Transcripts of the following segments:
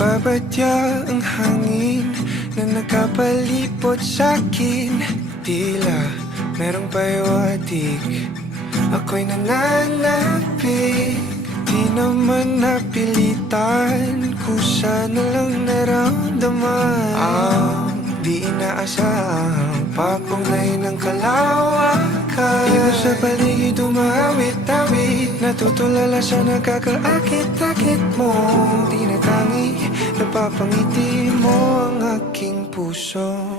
Nagbabadya ang hangin na nakapalipot sa'kin. Tila merong pahiwatig, ako'y nananapig. Di naman napilitan, kusa na lang naramdaman ang di inaasahang papunay ng kalawakan. Iba sa paligid umawit-awit, natutulala sa nakakaakit-akit mo. Tinatangi, napapangiti mo ang aking puso.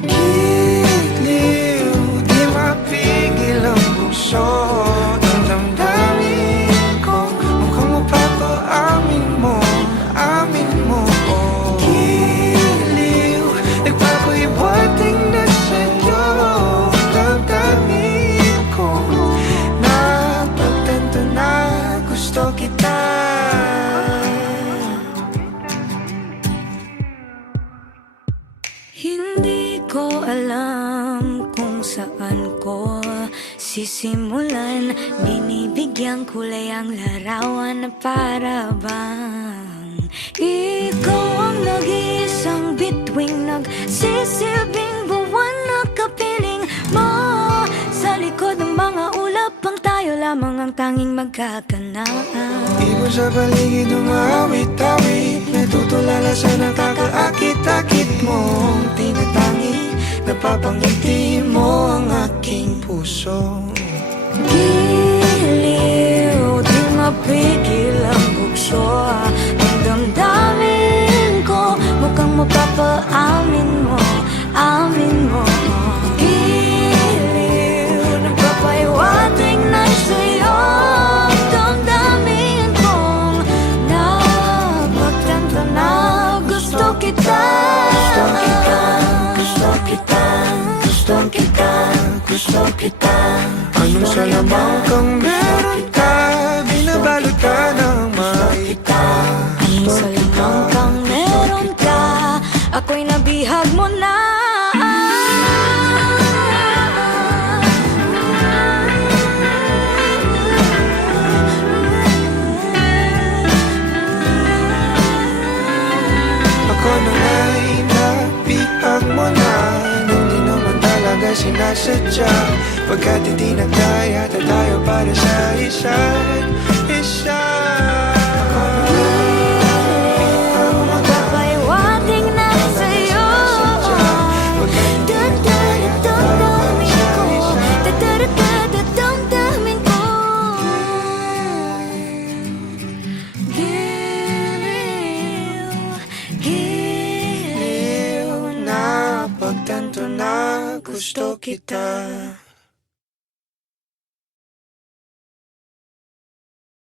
Giliw, di mapigil ang puso. Ang damdamin ko, mukhang mapapaamin mo, amin mo. Giliw, nagpapahiwating na sa'yo. Damdamin ko, napagtanto na gusto kita. Hindi ko alam kung saan ko sisimulan. Binibigyan kulay ang larawan na para bang ikaw ang nag-iisang bituing, nagsisilbing buwan na kapiling mo. Sa likod ng mga ulap ang tayo lamang ang tanging magkakanaan. Ibon sa paligid umawit-awit, natutulala sa nakakaakit-akit mo. Tinatangi, napapangiti mo ang aking puso. Giliw, di mapigil ang bugso. Ang damdamin ko, mukhang mapapaamin mo, amin mo. Giliw, nagpapahiwatig na sa'yo. Damdamin kong napagtanto na gusto kita. Gusto kita, gusto kita, gusto kita. Anong salamang kang meron ka, binabalot ka ng maita. Anong salamang kang meron ka, ako'y nabihag mo na. Ako na nga'y nabihag mo na, nang di naman talaga sinasadya. Pagkat hindi nagkaya tayo para sa isa't isa. Magpapahiwatig na sa'yo. Dadamdamin ko. Giliw, giliw. Napagtanto na gusto kita.